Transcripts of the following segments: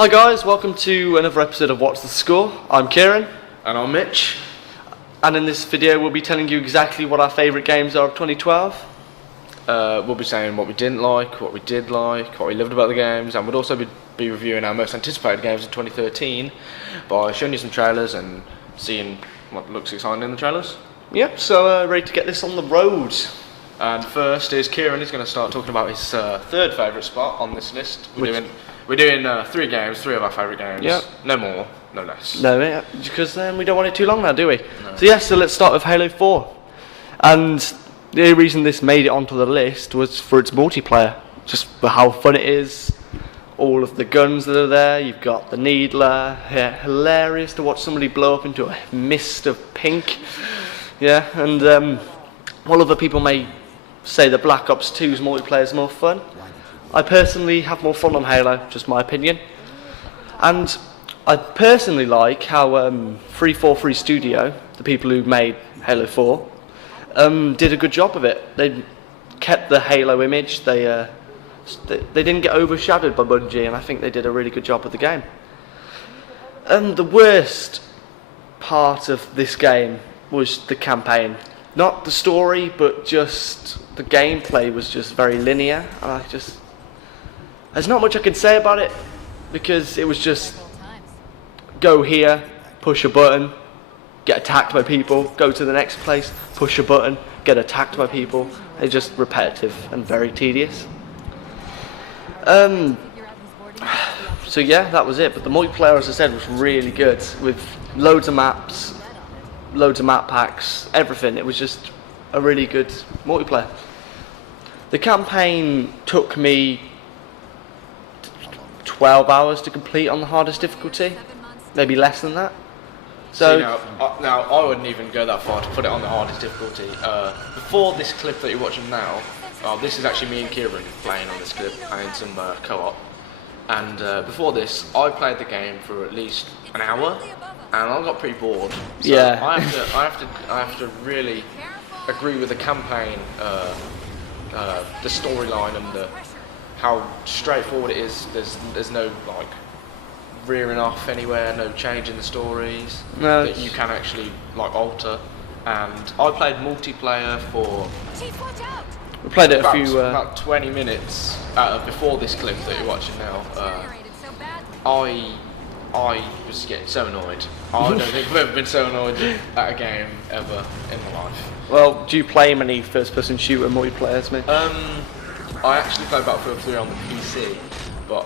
Hi guys, welcome to another episode of What's the Score? I'm Kieran. And I'm Mitch. And in this video we'll be telling you exactly what our favourite games are of 2012. We'll be saying what we didn't like, what we did like, what we loved about the games, and we'll also be reviewing our most anticipated games of 2013 by showing you some trailers and seeing what looks exciting in the trailers. Yep, so ready to get this on the road. And first is Kieran. He's going to start talking about his third favourite spot on this list. We're doing 3 games, 3 of our favourite games. Yep. No more, no less. No, because then we don't want it too long now, do we? No. So let's start with Halo 4. And the only reason this made it onto the list was for its multiplayer. Just for how fun it is. All of the guns that are there. You've got the Needler. Yeah, hilarious to watch somebody blow up into a mist of pink. Yeah, and while other people may say that Black Ops 2's multiplayer is more fun, I personally have more fun on Halo, just my opinion. And I personally like how 343 Studio, the people who made Halo 4, did a good job of it. They kept the Halo image, they didn't get overshadowed by Bungie, and I think they did a really good job of the game. The worst part of this game was the campaign. Not the story, but just the gameplay was just very linear, and there's not much I can say about it, because it was just go here, push a button, get attacked by people, go to the next place, push a button, get attacked by people. It's just repetitive and very tedious. So yeah, that was it. But the multiplayer, as I said, was really good, with loads of maps, loads of map packs, everything. It was just a really good multiplayer. The campaign took me 12 hours to complete on the hardest difficulty, maybe less than that. So now I wouldn't even go that far to put it on the hardest difficulty. Before this clip that you're watching now, this is actually me and Kieran playing on this clip and some co-op. And before this, I played the game for at least an hour, and I got pretty bored. So yeah. I have to really agree with the campaign, the storyline, and how straightforward it is. There's no like rearing off anywhere, no change in the stories that you can actually like alter. And I played multiplayer for we played it about 20 minutes before this clip that you're watching now. I was getting so annoyed. I don't think I've ever been so annoyed at a game ever in my life. Well, do you play many first-person shooter multiplayers, mate? I actually play Battlefield 3 on the PC, but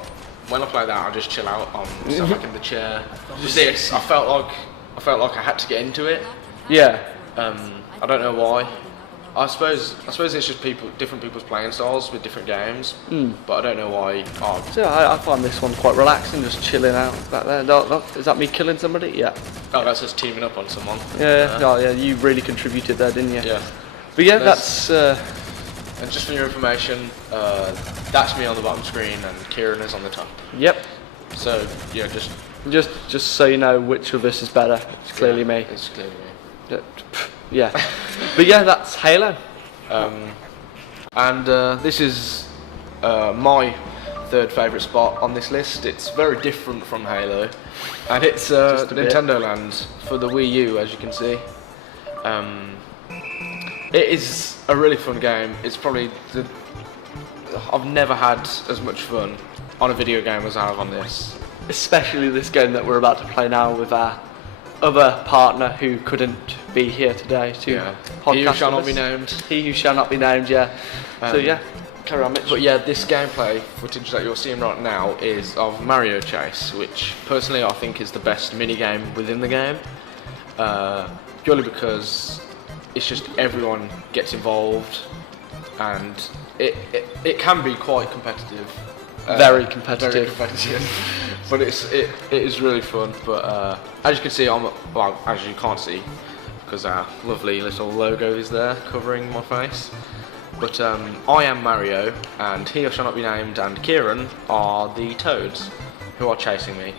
when I play that, I just chill out. I'm sat back in the chair. This, I felt like I had to get into it. Yeah. I don't know why. I suppose it's just different people's playing styles with different games. But I don't know why. So I find this one quite relaxing, just chilling out back there. Is that me killing somebody? Yeah. Oh, that's just teaming up on someone. Yeah. Oh, yeah. You really contributed there, didn't you? Yeah. But yeah, that's. And just for your information, that's me on the bottom screen and Kieran is on the top. Yep. So yeah, just so you know which of us is better. It's clearly me. It's clearly me. Yeah. But yeah, that's Halo. And this is my third favourite spot on this list. It's very different from Halo, and it's Nintendo Land for the Wii U, as you can see. It is a really fun game. It's probably I've never had as much fun on a video game as I have on this. Especially this game that we're about to play now with our other partner who couldn't be here today to podcast. He who shall not be named. He who shall not be named, yeah. So yeah, carry on, Mitch. But yeah, this gameplay footage that you're seeing right now is of Mario Chase, which personally I think is the best minigame within the game. Purely because it's just everyone gets involved, and it can be quite competitive. Very competitive. Very competitive. But it is really fun. But as you can see, as you can't see, because our lovely little logo is there covering my face. But I am Mario, and he shall not be named, and Kieran are the Toads who are chasing me.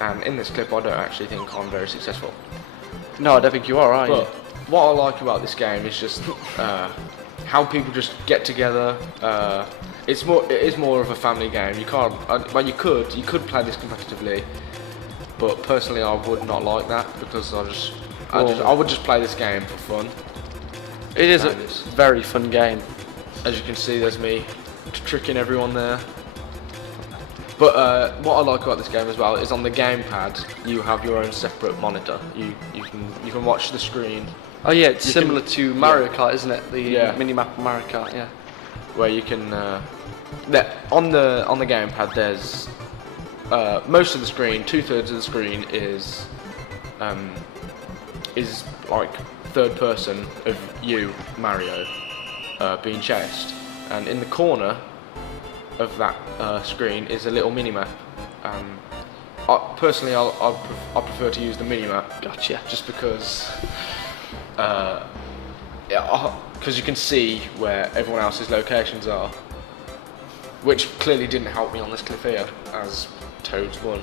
And in this clip, I don't actually think I'm very successful. No, I don't think you are, are you? What I like about this game is just how people just get together. It is more of a family game. You can't. Well, you could play this competitively, but personally, I would not like that because I would just play this game for fun. It is a very fun game. As you can see, there's me tricking everyone there. But what I like about this game as well is on the gamepad you have your own separate monitor. You can watch the screen. Oh yeah, it's similar to Mario Kart, isn't it? The mini map of Mario Kart, yeah. Where you can on the gamepad there's most of the screen, 2/3 of the screen is like third person of you, Mario, being chased, and in the corner of that screen is a little mini map. Personally, I prefer to use the mini map. Gotcha. Just because, because you can see where everyone else's locations are, which clearly didn't help me on this cliff here, as Toads won.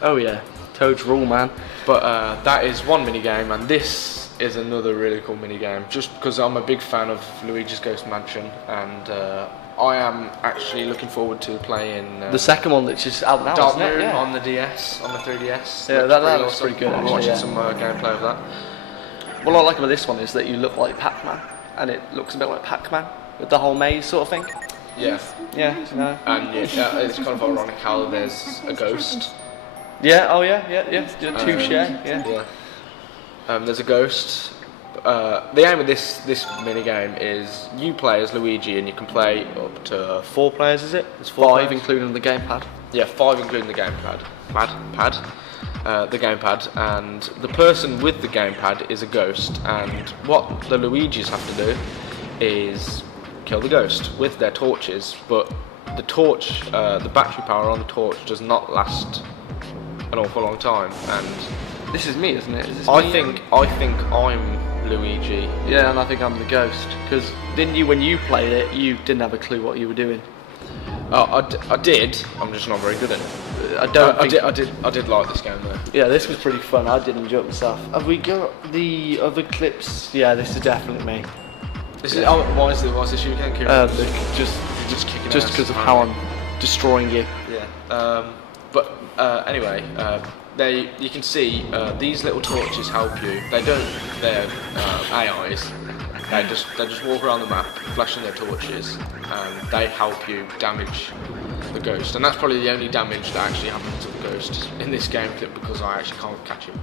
Oh yeah, Toads rule, man. But that is one mini game, and this is another really cool mini game. Just because I'm a big fan of Luigi's Ghost Mansion, and I am actually looking forward to playing the second one that's just out now, Dark isn't it? Moon Yeah. on the DS, on the 3DS. Yeah, that looks pretty good. I'm Actually, watching some gameplay of that. What I like about this one is that you look like Pac-Man, and it looks a bit like Pac-Man with the whole maze sort of thing. Yeah. Yeah. No. And it's kind of ironic how there's a ghost. Yeah. Oh yeah. Touche. Yeah. There's a ghost. The aim of this mini game is you play as Luigi, and you can play up to 4 players. Is it? There's 5 including the gamepad. Yeah, 5 including the gamepad. The gamepad, and the person with the gamepad is a ghost. And what the Luigis have to do is kill the ghost with their torches. But the torch, the battery power on the torch does not last an awful long time. And this is me, isn't it? Is this I me? think I'm Luigi. Yeah, and I think I'm the ghost. Because didn't you, when you played it, you didn't have a clue what you were doing? I did. I'm just not very good at it. I did like this game though. Yeah, this was pretty fun. I did enjoy it myself. Have we got the other clips? Yeah, this is definitely me. This is. Oh, why is this you again, Kieran? Just kicking just ass, because of how I'm destroying you. Yeah. But anyway, you can see these little torches help you. They're AIs. They just walk around the map, flashing their torches, and they help you damage the ghost. And that's probably the only damage that actually happens to the ghost in this game clip, because I actually can't catch him.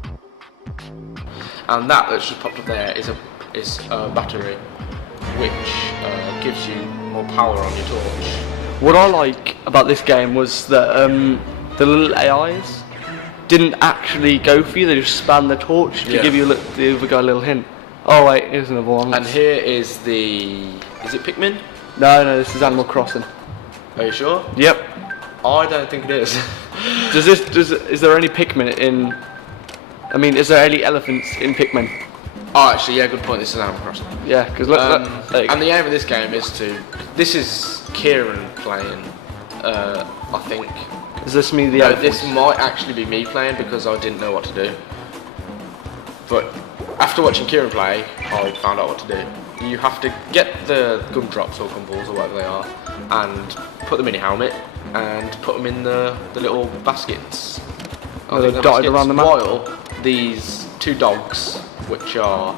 And that's just popped up there is a battery, which gives you more power on your torch. What I like about this game was that the little AIs didn't actually go for you. They just spam the torch to give you the other guy a little hint. Oh wait, here's another one. And here is is it Pikmin? No, this is Animal Crossing. Are you sure? Yep. I don't think it is. Is there any Pikmin in? I mean, is there any elephants in Pikmin? Oh, actually, yeah, good point. This is Animal Crossing. Yeah, because look, and the aim of this game is to. This is Kieran playing. I think. Is this me? This might actually be me playing because I didn't know what to do. But after watching Kieran play, I found out what to do. You have to get the gumdrops or gumballs or whatever they are, and put them in your helmet, and put them in the little baskets. They're dotted around the map. While these 2 dogs, which are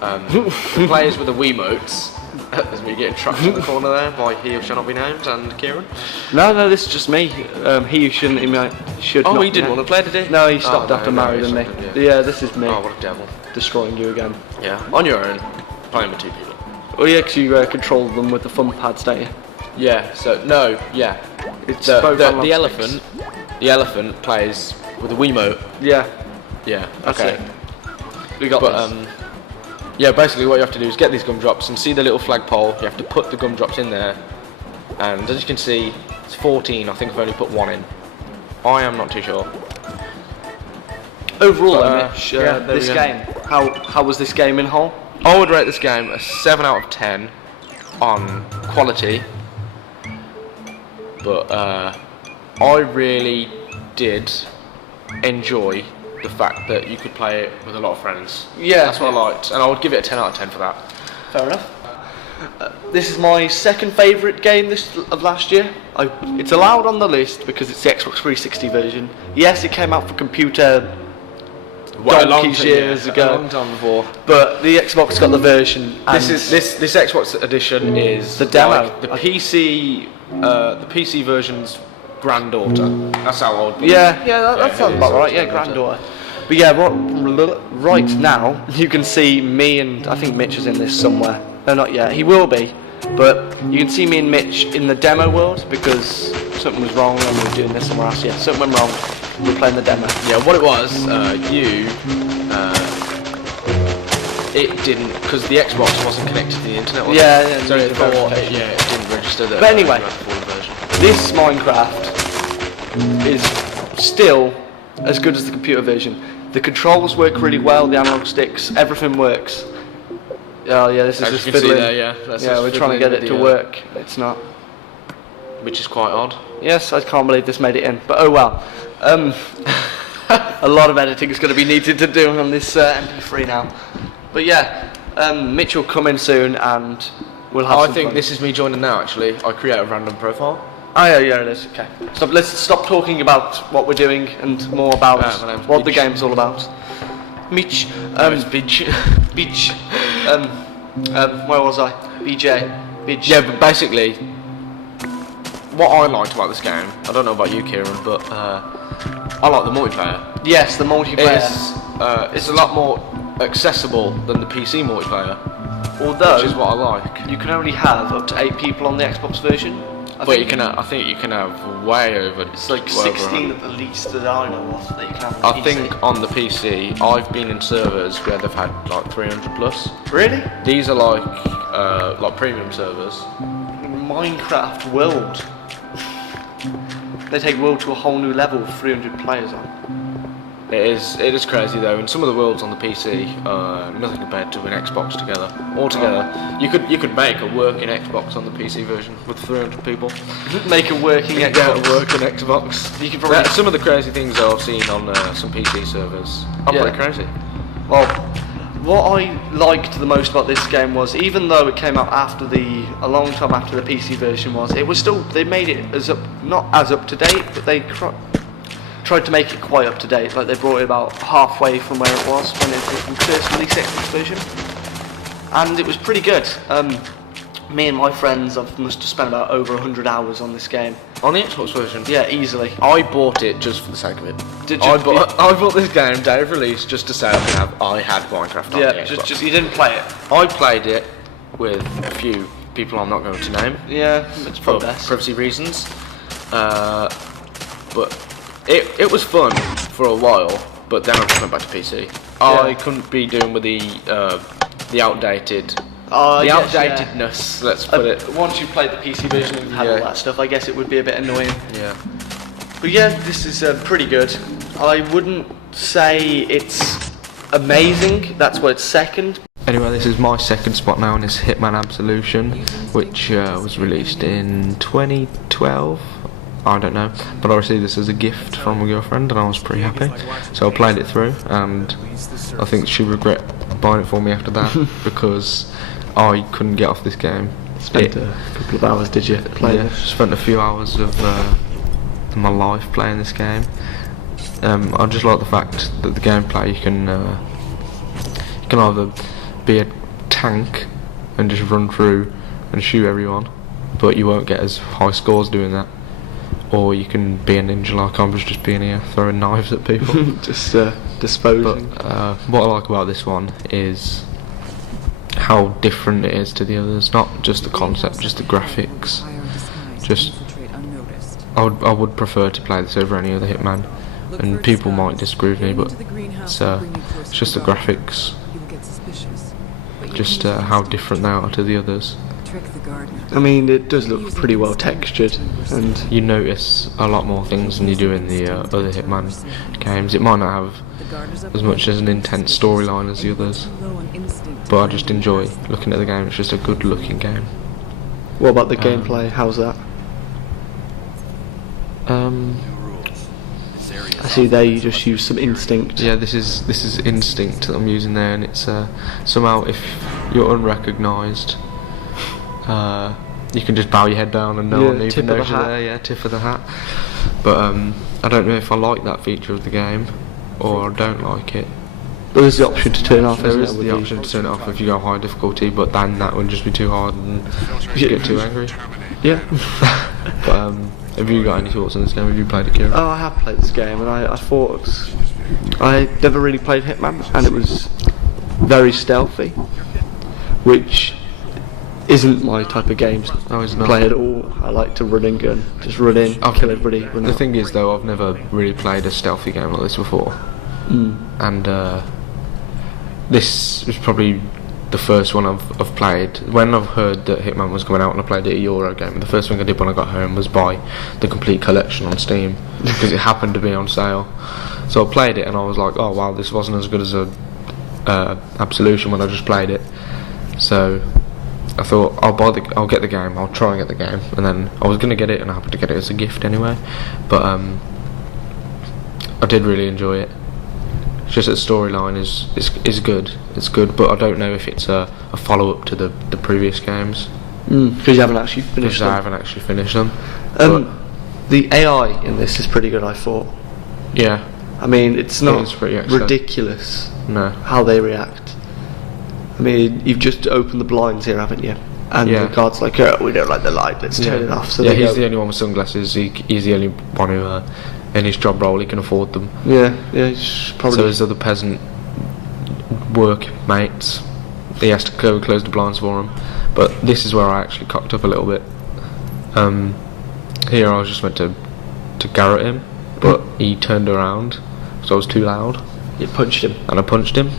players with the Wiimotes, as we getting trapped in the corner there by he who shall not be named and Kieran. No, this is just me. He who should Oh, not he didn't want to play, did he? No, he stopped after marrying me. Yeah, this is me. Oh, what a devil. Destroying you again. Yeah, on your own, playing with 2 people. Oh yeah, because you control them with the thumb pads, don't you? Yeah, so, no, yeah. It's the elephant. The elephant plays with a Wiimote. Yeah. Yeah, That's okay. it. We got this. Yeah, basically what you have to do is get these gumdrops and see the little flagpole. You have to put the gumdrops in there, and as you can see, it's 14. I think I've only put 1 in. I am not too sure. Overall, Mitch, this game. How was this game in whole? I would rate this game a 7 out of 10 on quality, but I really did enjoy the fact that you could play it with a lot of friends. Yeah, that's what I liked, and I would give it a 10 out of 10 for that. Fair enough. this is my second favourite game of last year. It's allowed on the list because it's the Xbox 360 version. Yes, it came out for computer years ago, a long time before. But the Xbox got the version. And This Xbox edition is the demo. Like the PC version's granddaughter. That's how old. Yeah, that sounds about right. Yeah, granddaughter. But yeah, right now you can see me and I think Mitch is in this somewhere. No, not yet. He will be. But you can see me and Mitch in the demo world because something was wrong and we were doing this somewhere else. Yeah, something went wrong. We're playing the demo. Yeah, what it was, it didn't, because the Xbox wasn't connected to the internet. Was Yeah, so it didn't register that. But anyway, version. this Minecraft is still as good as the computer version. The controls work really well. The analog sticks, everything works. Oh yeah, this is As just you can see fiddling. there, We're trying to get it to work. It's not. Which is quite odd. Yes, I can't believe this made it in. But oh well. A lot of editing is going to be needed to do on this MP3 now. But yeah, Mitch will come in soon and we'll have some fun. This is me joining now. Actually, I create a random profile. Oh yeah, it is. Okay. Let's stop talking about what we're doing and more about what the game's all about. Mitch. Bitch. Beach. Where was I? BJ. Beach. Yeah, but basically, what I liked about this game, I don't know about you, Kieran, but I like the multiplayer. Yes, the multiplayer. It's a lot more accessible than the PC multiplayer. Although, which is what I like. You can only have up to 8 people on the Xbox version. I think you can have way over. It's like 16 at the least that I know of that you can have on I PC. think on the PC, I've been in servers where they've had like 300 plus. Really? These are like premium servers. Minecraft World. They take World to a whole new level with 300 players on. It is crazy though, and some of the worlds on the PC are nothing compared to an Xbox together. Altogether, you could make a working Xbox on the PC version with 300 people. Make a working Xbox. Yeah, a working Xbox. You could probably some of the crazy things I've seen on some PC servers are pretty crazy. Well, what I liked the most about this game was, even though it came out a long time after the PC version it was still, they made it not as up to date, but they tried to make it quite up to date. Like they brought it about halfway from where it was when it first released the Xbox version, and it was pretty good. Me and my friends, I must have spent about over 100 hours on this game. On the Xbox version? Yeah, easily. I bought it just for the sake of it. Did you? I bought this game day of release just to say I had Minecraft on the Xbox. Just you didn't play it. I played it with a few people I'm not going to name. Yeah, it's probably best. Privacy reasons. But it was fun for a while, but then I just went back to PC. I couldn't be doing with the outdated. Outdatedness, let's put it. Once you played the PC version and had all that stuff, I guess it would be a bit annoying. Yeah. But yeah, this is pretty good. I wouldn't say it's amazing. That's what it's second. Anyway, this is my second spot now, and it's Hitman Absolution, which was released in 2012. I don't know, but I received this as a gift from my girlfriend, and I was pretty happy. So I played it through, and I think she regret buying it for me after that because I couldn't get off this game. Spent a couple of hours, did you? Spent a few hours of my life playing this game. I just like the fact that the gameplay you can either be a tank and just run through and shoot everyone, but you won't get as high scores doing that. Or you can be a ninja like I was just being here, throwing knives at people. Just disposing. But what I like about this one is how different it is to the others. Not just the concept, just the graphics. I would prefer to play this over any other Hitman, and people might disagree with me, but it's just the graphics. Just how different they are to the others. I mean, it does look pretty well textured, and you notice a lot more things than you do in the other Hitman games. It might not have as much as an intense storyline as the others, but I just enjoy looking at the game. It's just a good looking game. What about the gameplay? How's that? I see there you just use some instinct. Yeah, this is instinct that I'm using there, and it's somehow if you're unrecognised, You can just bow your head down and no one even knows you're there. Yeah, tip of the hat. But I don't know if I like that feature of the game or I don't like it. There is the option to turn off. There is the option to turn it off if you go high difficulty, but then that would just be too hard and you get too angry. Yeah. But have you got any thoughts on this game? Have you played it, Kieran? Oh, I have played this game, and I thought I never really played Hitman, and it was very stealthy, which isn't my type of game to play at all. I like to run and gun, just run in, kill everybody. The thing is, though, I've never really played a stealthy game like this before, and this is probably the first one I've played. When I've heard that Hitman was coming out and I played it at Euro game, the first thing I did when I got home was buy the complete collection on Steam because it happened to be on sale. So I played it and I was like, oh wow, this wasn't as good as Absolution when I just played it. So I thought I'll get the game, I'll try and get the game, and then I was going to get it and I happened to get it as a gift anyway. But I did really enjoy it. It's just that the storyline is good. It's good, but I don't know if it's a follow up to the previous games. Because you haven't actually finished them. I haven't actually finished them. The AI in this is pretty good, I thought. Yeah. I mean, it's not pretty excellent. ridiculous. No. How they react. I mean, you've just opened the blinds here, haven't you? And the guard's like, oh, we don't like the light, let's turn it off. So he's the only one with sunglasses. He's the only one who, in his job role, he can afford them. Yeah, he's probably... So his other peasant workmates, he has to go close the blinds for him. But this is where I actually cocked up a little bit. Here I was just meant to garrote him, but he turned around, so I was too loud. You punched him. And I punched him.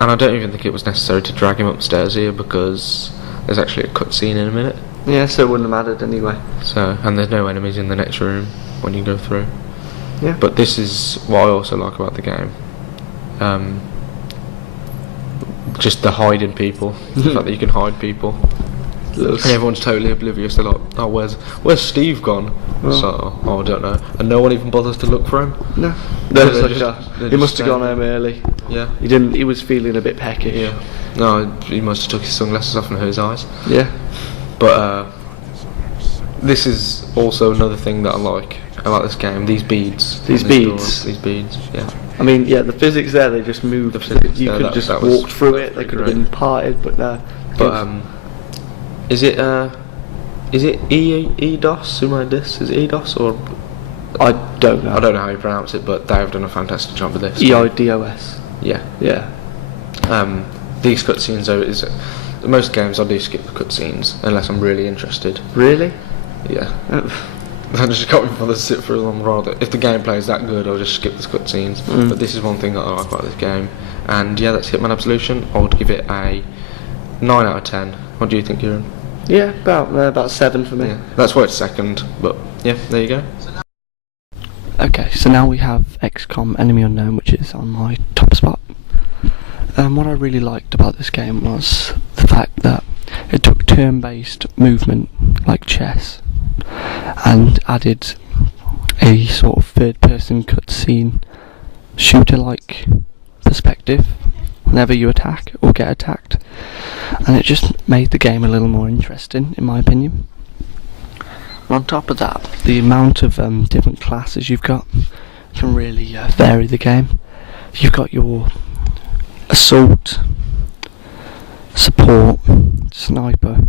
And I don't even think it was necessary to drag him upstairs here because there's actually a cutscene in a minute. Yeah, so it wouldn't have mattered anyway. So, and there's no enemies in the next room when you go through. Yeah. But this is what I also like about the game. Just the hiding people. The fact that you can hide people. And everyone's totally oblivious. They're like, oh, where's Steve gone? So, I don't know. And no one even bothers to look for him. No. He must have gone home early. Yeah. He was feeling a bit peckish. Yeah. No, he must have took his sunglasses off and hurt his eyes. Yeah. But this is also another thing that I like about this game. These beads. These beads, yeah. I mean, yeah, the physics there, they just moved. You could just walk through it. They could have been parted, but no. But is it EDOS? Who made this? Is it EDOS or? I don't know. I don't know how you pronounce it, but they have done a fantastic job with this. EIDOS. Yeah. Yeah. These cutscenes, though, most games I do skip the cutscenes unless I'm really interested. Really? Yeah. I just can't be bothered to sit for a long rather. If the gameplay is that good, I'll just skip the cutscenes. But this is one thing that I like about this game. And yeah, that's Hitman Absolution. I would give it a 9 out of 10. What do you think, Kieran? Yeah, about 7 for me. Yeah, that's why it's second, but yeah, there you go. Okay, so now we have XCOM Enemy Unknown, which is on my top spot. What I really liked about this game was the fact that it took turn-based movement, like chess, and added a sort of third-person cutscene, shooter-like perspective whenever you attack or get attacked, and it just made the game a little more interesting, in my opinion. And on top of that, the amount of different classes you've got can really vary the game. You've got your assault, support, sniper,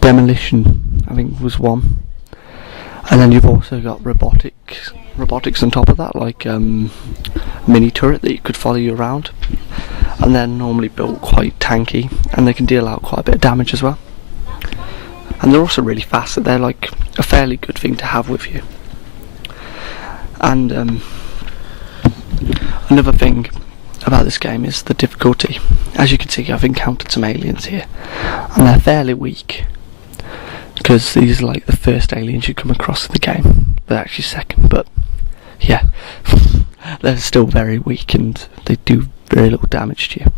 demolition, I think was one, and then you've also got robotics on top of that, like mini turret that you could follow you around, and they're normally built quite tanky and they can deal out quite a bit of damage as well, and they're also really fast, so they're like a fairly good thing to have with you. And another thing about this game is the difficulty. As you can see, I've encountered some aliens here, and they're fairly weak, because these are like the first aliens you come across in the game. They're actually second, but yeah, they're still very weak and they do very little damage to you.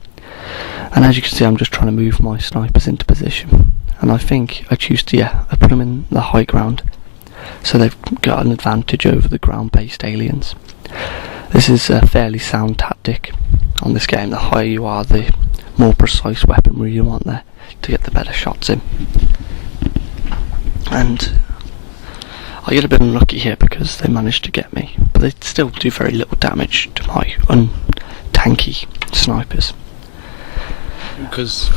And as you can see, I'm just trying to move my snipers into position, and I think I choose to, I put them in the high ground, so they've got an advantage over the ground-based aliens. This is a fairly sound tactic. on this game, the higher you are, the more precise weaponry you want there to get the better shots in. And I get a bit unlucky here because they managed to get me, but they still do very little damage to my tanky snipers. Because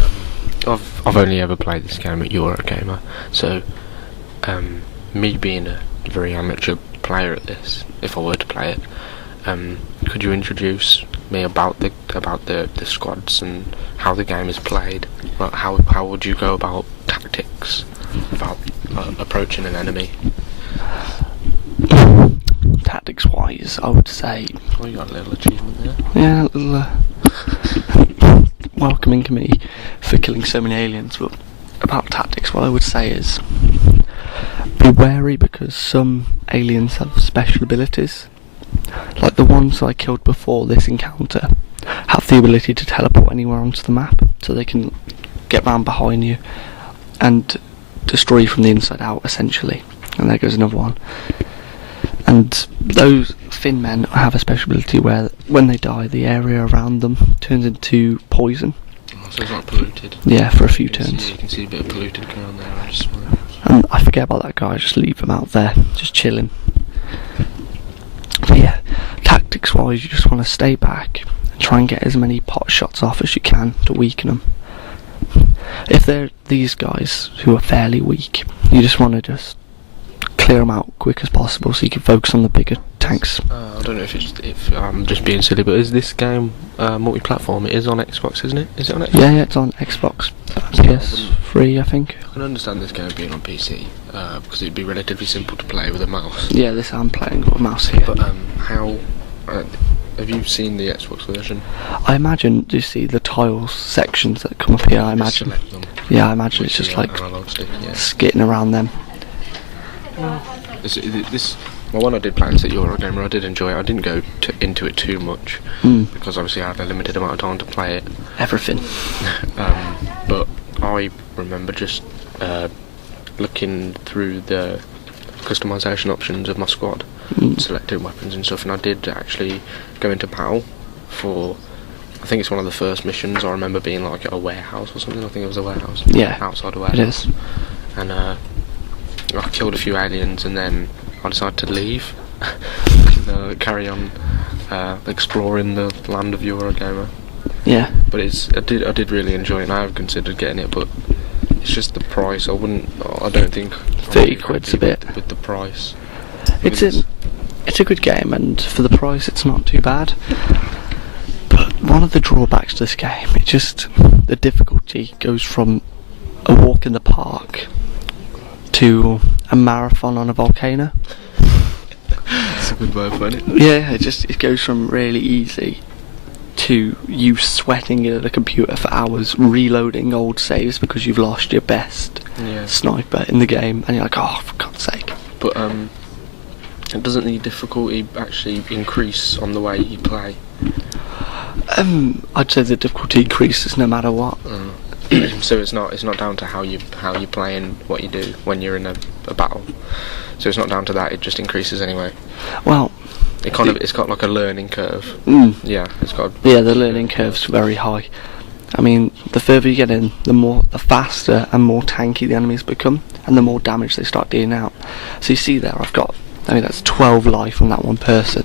I've only ever played this game at Eurogamer, so me being a very amateur player at this, if I were to play it, could you introduce me about the squads and how the game is played? Like how would you go about tactics, about approaching an enemy? Tactics wise, I would say. Oh, you got a little achievement there. Yeah, a little welcoming committee for killing so many aliens. But about tactics, what I would say is be wary, because some aliens have special abilities. Like the ones I killed before this encounter have the ability to teleport anywhere onto the map, so they can get round behind you and destroy you from the inside out, essentially. And there goes another one. And those Fin men have a special ability where when they die, the area around them turns into poison. Oh, so it's not polluted. Yeah, for a few turns. You can see a bit of polluted going on there. And I forget about that guy, just leave him out there, just chilling. But yeah, tactics wise, you just want to stay back and try and get as many pot shots off as you can to weaken them. If they're these guys who are fairly weak, you just want to just clear them out quick as possible so you can focus on the bigger tanks. I don't know if I'm just being silly, but is this game multi-platform? It is on Xbox, isn't it? Is it on Xbox? Yeah, it's on Xbox, PS3, I think. I can understand this game being on PC because it'd be relatively simple to play with a mouse. Yeah, I'm playing with a mouse here. But how have you seen the Xbox version? I imagine, do you see the tiles sections that come up here? I imagine. Select them. Yeah, I imagine it's just like skitting around them. Well, when I did play this at Eurogamer, I did enjoy it. I didn't go into it too much because obviously I had a limited amount of time to play it. Everything. But I remember just looking through the customization options of my squad, selecting weapons and stuff, and I did actually go into PAL for, I think it's one of the first missions. I remember being like at a warehouse or something. I think it was a warehouse. Yeah, outside a warehouse. It is. And I killed a few aliens, and then I decided to leave and carry on exploring the land of Eurogamer. Yeah. But I did really enjoy it, and I have considered getting it, but it's just the price. I don't think 30 quid's a bit with the price. It's a good game, and for the price it's not too bad. But one of the drawbacks to this game, the difficulty goes from a walk in the park to a marathon on a volcano. That's a good way of putting it. Yeah, it goes from really easy to you sweating at a computer for hours, reloading old saves because you've lost your best sniper in the game, and you're like, oh, for God's sake. But doesn't the difficulty actually increase on the way you play? I'd say the difficulty increases no matter what. So it's not down to how you play and what you do when you're in a battle. So it's not down to that. It just increases anyway. Well, it's got like a learning curve. Yeah, the learning curve's very high. I mean, the further you get in, the faster and more tanky the enemies become, and the more damage they start dealing out. So you see there, that's 12 life on that one person.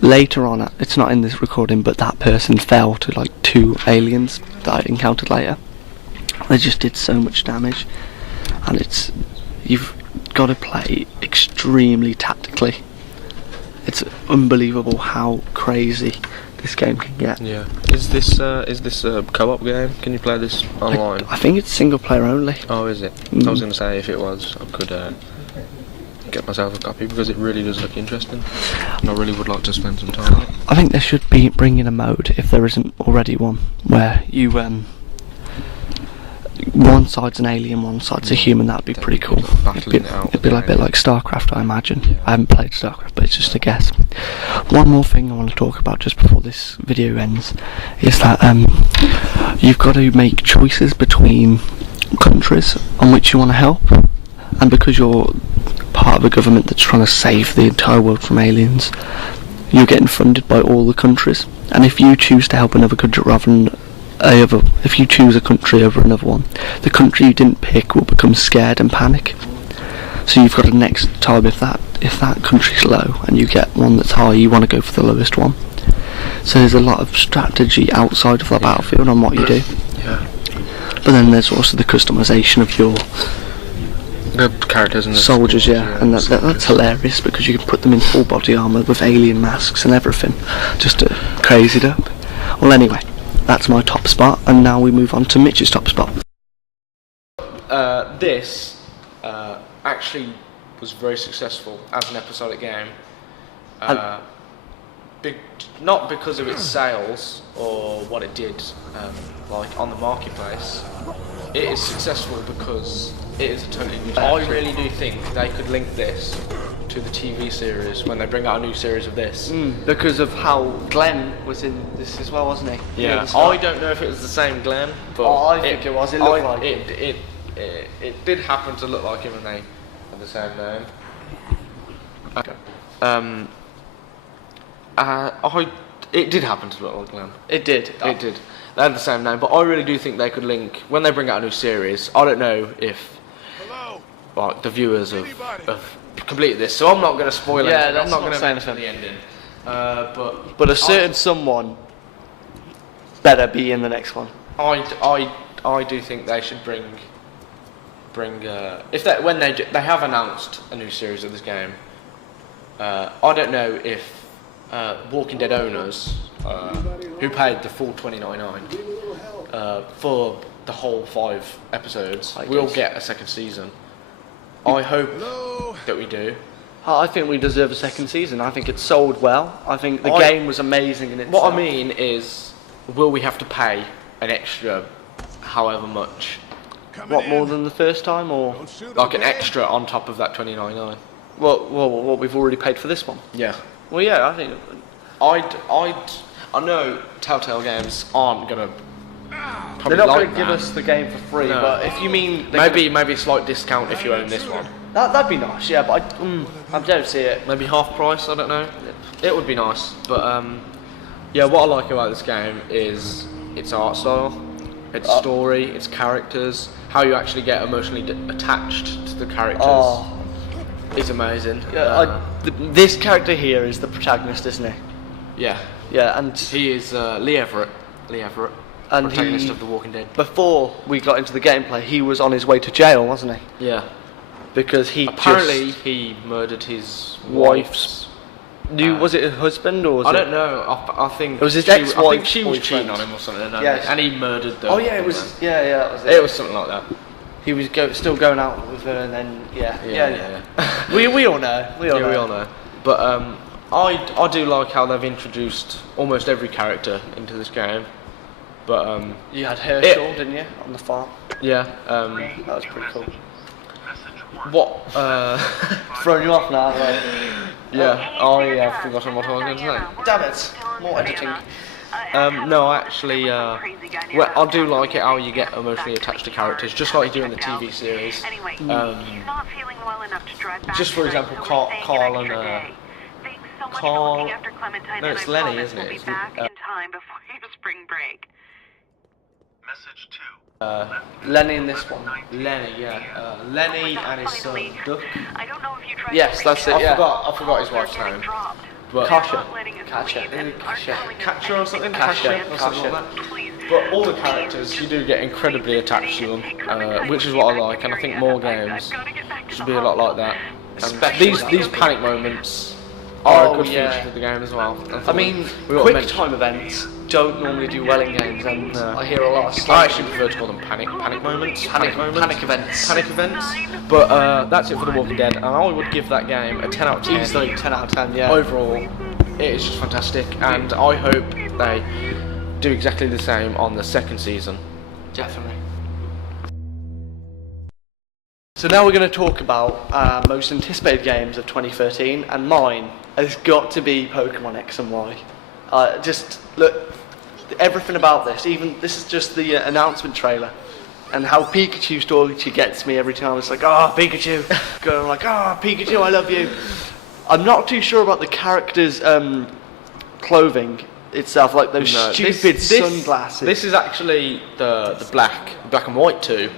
Later on, it's not in this recording, but that person fell to like 2 aliens that I encountered later. They just did so much damage, and you've got to play extremely tactically. It's unbelievable how crazy this game can get. Yeah. Is this a co-op game? Can you play this online? I think it's single player only. Oh, is it? I was going to say if it was, I could get myself a copy because it really does look interesting, and I really would like to spend some time on it. I think they should bring in a mode, if there isn't already one, where you one side's an alien, one side's a human. That'd be pretty cool. It'd be like a bit like StarCraft, I imagine. Yeah. I haven't played StarCraft, but it's just a guess. One more thing I want to talk about just before this video ends is that you've got to make choices between countries on which you want to help, and because you're part of a government that's trying to save the entire world from aliens, you're getting funded by all the countries, and if you choose to help another country rather than if you choose a country over another one, the country you didn't pick will become scared and panic. So you've got to next time, if that country's low and you get one that's high, you want to go for the lowest one. So there's a lot of strategy outside of the battlefield on what you do. Yeah. But then there's also the customization of your the characters and the soldiers, and that's hilarious because you can put them in full body armour with alien masks and everything, just to crazy it up. Well, anyway, that's my top spot, and now we move on to Mitch's top spot. This actually was very successful as an episodic game. Not because of its sales or what it did, like on the marketplace. It is successful because it is a totally new. I really do think they could link this to the TV series when they bring out a new series of this. Because of how Glenn was in this as well, wasn't he? Yeah. I don't know if it was the same Glenn, but I think it was. It looked like it. It did happen to look like him, and they had the same name. Okay. It did happen to look like Glenn. It did. It did. They had the same name, but I really do think they could link when they bring out a new series. I don't know if the viewers have completed this, so I'm not going to spoil anything. Yeah, I'm not going to say mention the ending. But a certain someone better be in the next one. I do think they should bring if they have announced a new series of this game. I don't know if Walking Dead owners who paid the full $20.99 for the whole 5 episodes will get a second season. I hope that we do. I think we deserve a second season. I think it sold well. I think the game was amazing in itself. What I mean is, will we have to pay an extra however much? What, more than the first time, or like an extra on top of that $20.99? What we've already paid for this one? Yeah. Well, yeah, I think I know Telltale Games aren't gonna. They're not going to give us the game for free, no. But if you mean maybe a slight discount if you own this one. That'd be nice, yeah. But I don't see it. Maybe half price. I don't know. It would be nice, but yeah. What I like about this game is its art style, its story, its characters, how you actually get emotionally attached to the characters. It's amazing. Yeah, this character here is the protagonist, isn't he? Yeah. Yeah, and he is Lee Everett. And protagonist of The Walking Dead. Before we got into the gameplay, he was on his way to jail, wasn't he? Yeah. Because he he murdered his wife's. Was it a husband or? I don't know. I think it was his ex-wife. I think she was cheating on him or something. And he murdered them. Oh yeah, it was. Yeah, that was it. It was something like that. He was still going out with her, and then yeah. we all know. We all know. But I do like how they've introduced almost every character into this game. But you had Herschel, didn't you, on the farm? Yeah. That was pretty cool. What? Throwing you off now, right? Yeah. I've forgotten what I was going to say. Damn it! More editing. No, actually, I do like it how you get emotionally attached to characters, just like you do in the TV series. Just for example, Carl and Carl. No, it's Lenny, isn't it? It's, Lenny in this one. Lenny, yeah. Lenny and his son Duck. Yes, that's it. I forgot his wife's name. But Catcher or something. Catcher or something like that. But all the characters, you do get incredibly attached to them, which is what I like. And I think more games should be a lot like that. These panic moments are a good feature of the game as well. I mean, quick time events don't normally do well in games, and I hear a lot of I actually prefer to call them panic moments. Panic events. But that's it for The Walking Dead, and I would give that game a 10 out of 10. Easily 10 out of 10, yeah. Overall, it is just fantastic, and I hope they do exactly the same on the second season. Definitely. So now we're going to talk about our most anticipated games of 2013, and mine has got to be Pokemon X and Y. Just look, everything about this, even this is just the announcement trailer, and how Pikachu story gets me every time. It's like, Pikachu, going like, Pikachu, I love you. I'm not too sure about the characters' clothing itself, like those No, stupid sunglasses. This is actually the black and white 2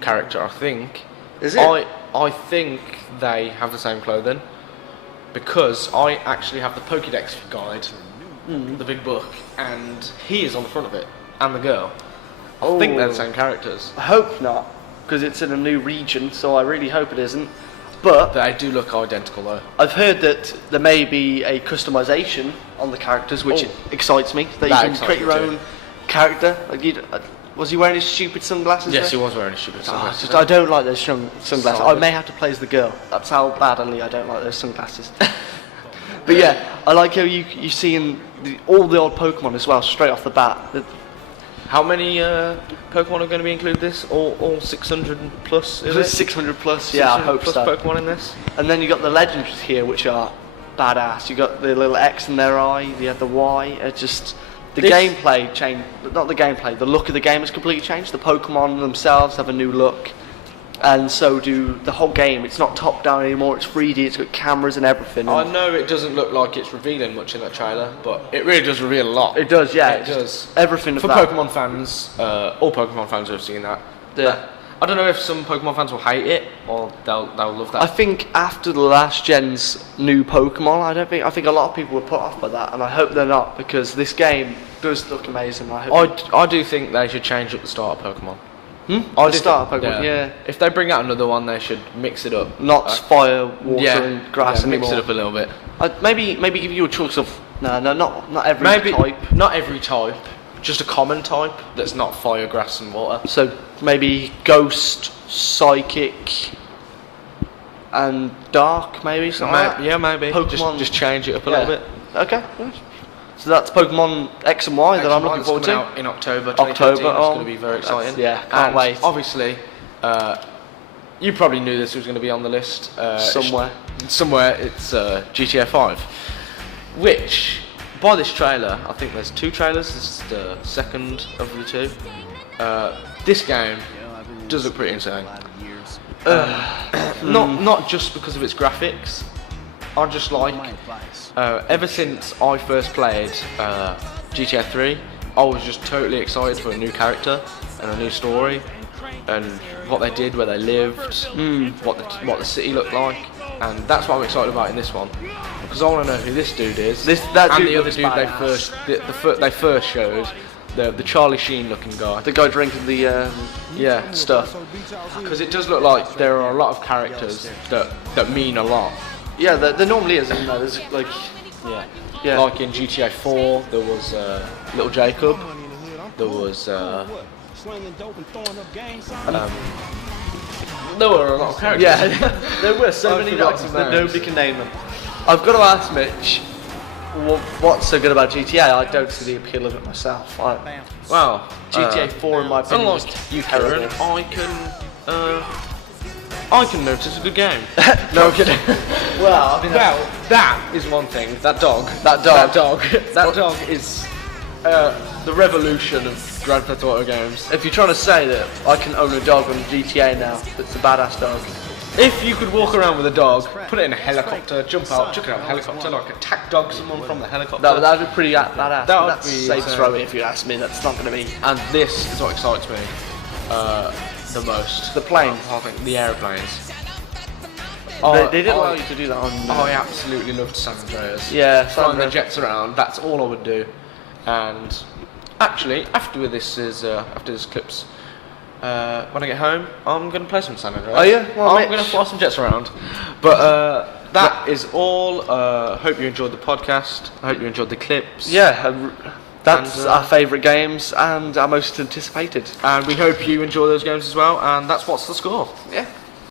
character, I think. Is it? I think they have the same clothing because I actually have the Pokédex guide, the big book, and he is on the front of it, and the girl. I think they're the same characters. I hope not, because it's in a new region, so I really hope it isn't. But They do look identical though. I've heard that there may be a customization on the characters, which excites me. That you can create your own character. Like was he wearing his stupid sunglasses? Yes, he there? was wearing his stupid sunglasses. I don't like those sunglasses. I Solid. may have to play as the girl. That's how badly I don't like those sunglasses. But yeah, I like how you seeing all the old Pokemon as well straight off the bat. How many Pokemon are going to be included in this? All 600 plus, is it? 600 plus, yeah, I hope plus so. Pokemon in this? And then you got the legends here, which are badass. You got the little X in their eye, you have the Y. It's just the gameplay changed. Not the gameplay. The look of the game has completely changed. The Pokemon themselves have a new look, and so do the whole game. It's not top down anymore. It's 3D. It's got cameras and everything. I know it doesn't look like it's revealing much in that trailer, but it really does reveal a lot. It does, yeah. It does. Everything of For that. Pokemon fans, all Pokemon fans who have seen that. Yeah. I don't know if some Pokemon fans will hate it or they'll love that. I think after the last gen's new Pokemon, I think a lot of people were put off by that, and I hope they're not, because this game does look amazing. I do think they should change up the starter Pokemon. The starter Pokemon, yeah. If they bring out another one, they should mix it up. Not fire, water, and grass anymore. Mix it up a little bit. Maybe give you a choice of not every type. Not every type. Just a common type that's not fire, grass, and water. So maybe ghost, psychic, and dark, maybe something like that. Yeah, maybe. Pokemon. Just change it up a little bit. Okay. Yes. So that's Pokemon X and Y that I'm looking forward to. Out in October. 2015. It's going to be very exciting. Yeah, can't wait. Obviously, you probably knew this was going to be on the list. Somewhere it's GTA 5, which by this trailer, I think there's 2 trailers. This is the second of the 2. This game does look pretty insane. Not just because of its graphics. I just like ever since I first played GTA 3, I was just totally excited for a new character and a new story and what they did, where they lived, what the city looked like, and that's what I'm excited about in this one, because I want to know who this dude is. The other dude they first showed, the Charlie Sheen looking guy, the guy drinking the stuff. Because it does look like there are a lot of characters that mean a lot. Yeah, there normally is, isn't there? There's like like in GTA 4, there was Little Jacob. There was there were a lot of characters. Yeah, there were so many that nobody can name them. I've got to ask Mitch, what's so good about GTA? I don't see the appeal of it myself. Well, GTA 4 in my opinion was you, Kieran, I can notice a good game. No kidding. Well, that is one thing. That dog is the revolution of Grand Theft Auto games. If you're trying to say that I can own a dog on GTA now, that's a badass dog. If you could walk around with a dog, put it in a helicopter, jump out, chuck it out of a helicopter, like attack dog someone from the helicopter. That would be pretty badass. That would be safe throwing if you ask me. That's not going to be. And this is what excites me the most. The planes. I think the aeroplanes. They didn't allow you to do that on. I absolutely loved San Andreas. Yeah, flying the jets around. That's all I would do. And actually, after this clips. When I get home, I'm going to play some San Andreas. Oh yeah? Well, I'm going to fly some jets around. But that is all. Hope you enjoyed the podcast. I hope you enjoyed the clips. Yeah, that's our favourite games and our most anticipated. And we hope you enjoy those games as well. And that's what's the score. Yeah.